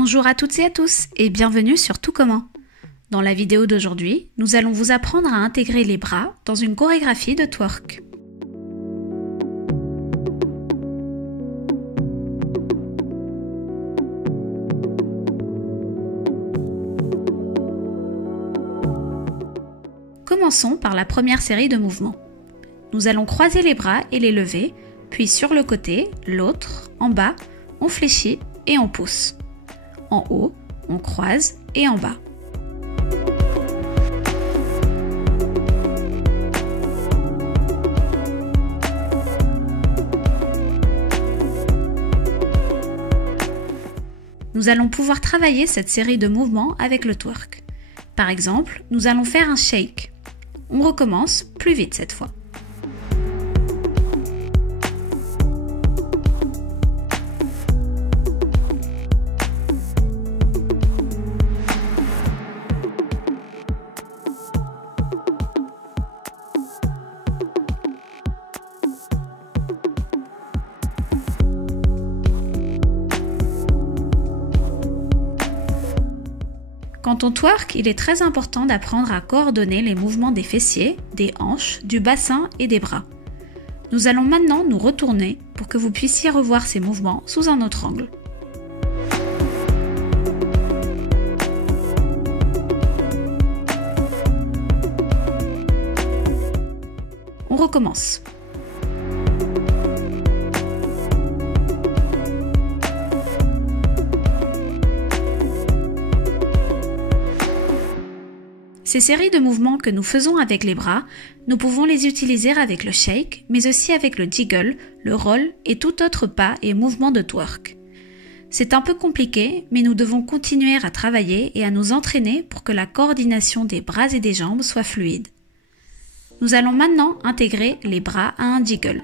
Bonjour à toutes et à tous et bienvenue sur Tout Comment. Dans la vidéo d'aujourd'hui, nous allons vous apprendre à intégrer les bras dans une chorégraphie de twerk. Commençons par la première série de mouvements. Nous allons croiser les bras et les lever, puis sur le côté, l'autre, en bas, on fléchit et on pousse. En haut, on croise et en bas. Nous allons pouvoir travailler cette série de mouvements avec le twerk. Par exemple, nous allons faire un shake. On recommence plus vite cette fois. Quand on twerk, il est très important d'apprendre à coordonner les mouvements des fessiers, des hanches, du bassin et des bras. Nous allons maintenant nous retourner pour que vous puissiez revoir ces mouvements sous un autre angle. On recommence. Ces séries de mouvements que nous faisons avec les bras, nous pouvons les utiliser avec le shake, mais aussi avec le jiggle, le roll et tout autre pas et mouvement de twerk. C'est un peu compliqué, mais nous devons continuer à travailler et à nous entraîner pour que la coordination des bras et des jambes soit fluide. Nous allons maintenant intégrer les bras à un jiggle.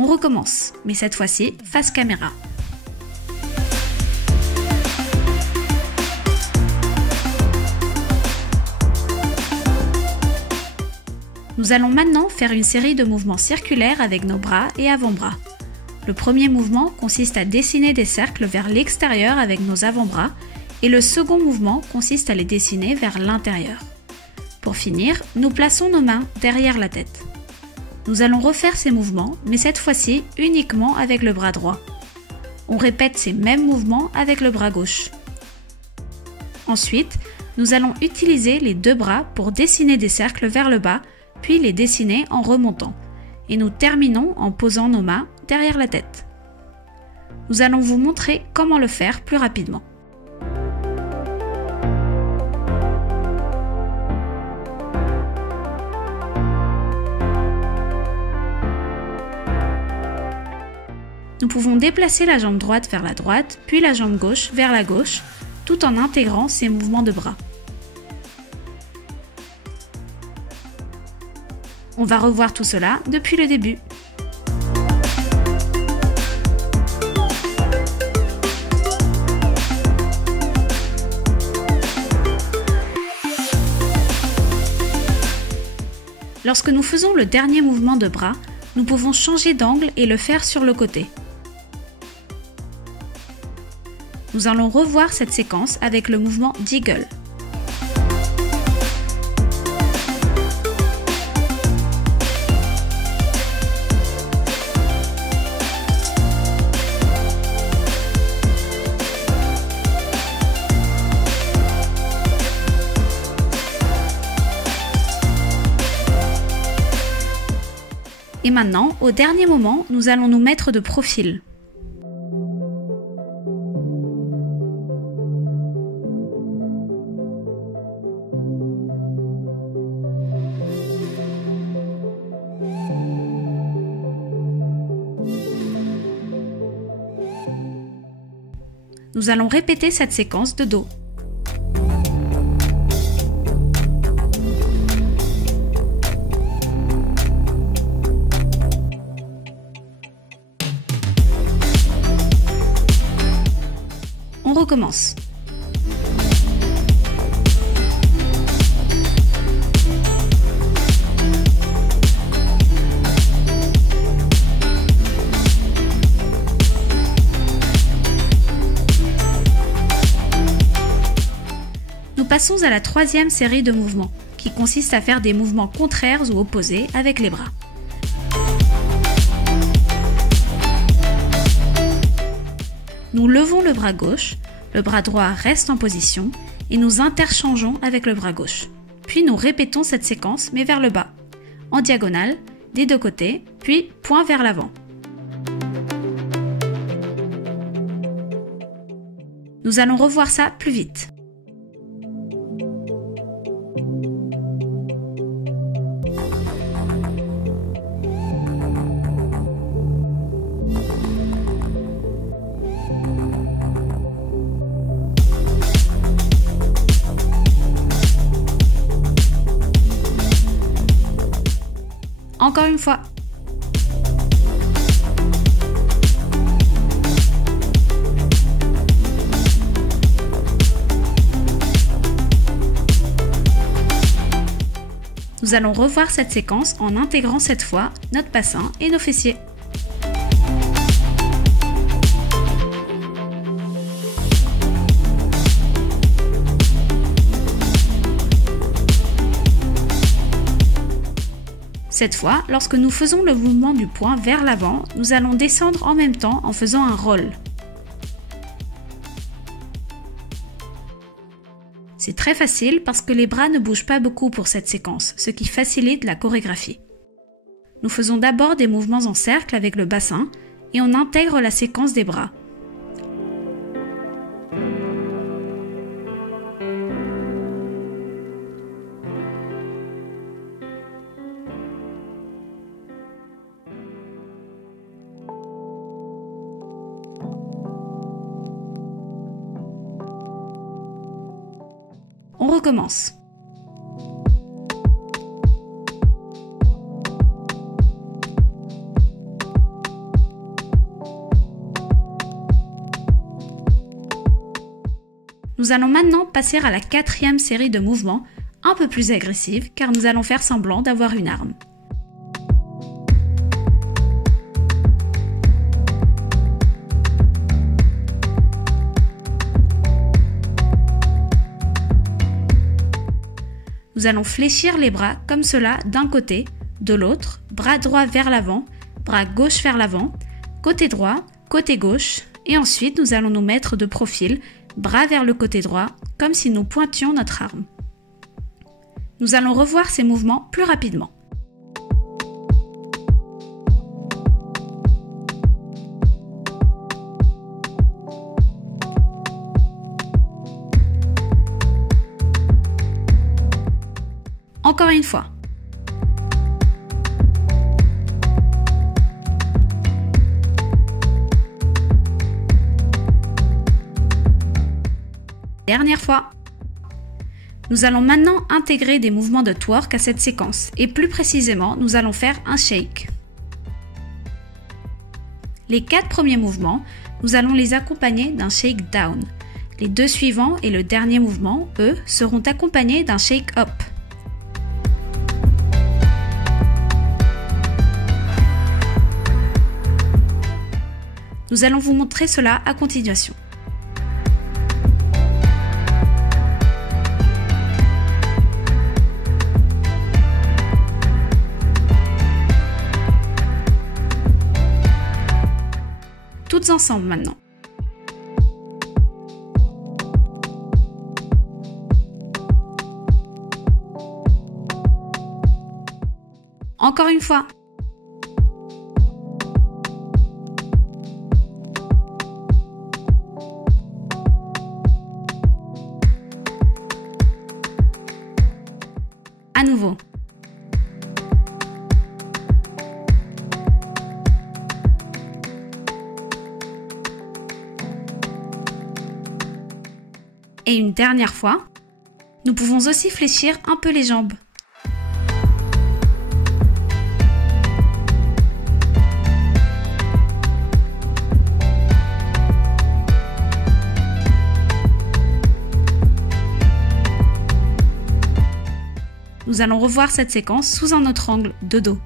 On recommence, mais cette fois-ci, face caméra. Nous allons maintenant faire une série de mouvements circulaires avec nos bras et avant-bras. Le premier mouvement consiste à dessiner des cercles vers l'extérieur avec nos avant-bras et le second mouvement consiste à les dessiner vers l'intérieur. Pour finir, nous plaçons nos mains derrière la tête. Nous allons refaire ces mouvements, mais cette fois-ci uniquement avec le bras droit. On répète ces mêmes mouvements avec le bras gauche. Ensuite, nous allons utiliser les deux bras pour dessiner des cercles vers le bas, puis les dessiner en remontant. Et nous terminons en posant nos mains derrière la tête. Nous allons vous montrer comment le faire plus rapidement. Nous pouvons déplacer la jambe droite vers la droite, puis la jambe gauche vers la gauche, tout en intégrant ces mouvements de bras. On va revoir tout cela depuis le début. Lorsque nous faisons le dernier mouvement de bras, nous pouvons changer d'angle et le faire sur le côté. Nous allons revoir cette séquence avec le mouvement jiggle. Et maintenant, au dernier moment, nous allons nous mettre de profil. Nous allons répéter cette séquence de dos. On recommence. passons à la troisième série de mouvements, qui consiste à faire des mouvements contraires ou opposés avec les bras. Nous levons le bras gauche, le bras droit reste en position et nous interchangeons avec le bras gauche. Puis nous répétons cette séquence mais vers le bas, en diagonale, des deux côtés, puis point vers l'avant. Nous allons revoir ça plus vite. Encore une fois. Nous allons revoir cette séquence en intégrant cette fois notre bassin et nos fessiers. Cette fois, lorsque nous faisons le mouvement du poing vers l'avant, nous allons descendre en même temps en faisant un roll. C'est très facile parce que les bras ne bougent pas beaucoup pour cette séquence, ce qui facilite la chorégraphie. Nous faisons d'abord des mouvements en cercle avec le bassin et on intègre la séquence des bras. On recommence. Nous allons maintenant passer à la quatrième série de mouvements, un peu plus agressive car nous allons faire semblant d'avoir une arme. Nous allons fléchir les bras comme cela d'un côté, de l'autre, bras droit vers l'avant, bras gauche vers l'avant, côté droit, côté gauche, et ensuite nous allons nous mettre de profil, bras vers le côté droit, comme si nous pointions notre arme. Nous allons revoir ces mouvements plus rapidement. Encore une fois. Dernière fois. Nous allons maintenant intégrer des mouvements de twerk à cette séquence et plus précisément, nous allons faire un shake. Les 4 premiers mouvements, nous allons les accompagner d'un shake down. Les 2 suivants et le dernier mouvement, eux, seront accompagnés d'un shake up. Nous allons vous montrer cela à continuation. Toutes ensemble maintenant. Encore une fois. À nouveau. Et une dernière fois, nous pouvons aussi fléchir un peu les jambes. Nous allons revoir cette séquence sous un autre angle de dos.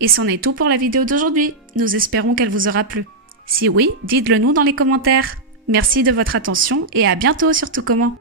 Et c'en est tout pour la vidéo d'aujourd'hui. Nous espérons qu'elle vous aura plu. Si oui, dites-le nous dans les commentaires. Merci de votre attention et à bientôt sur Tout Comment.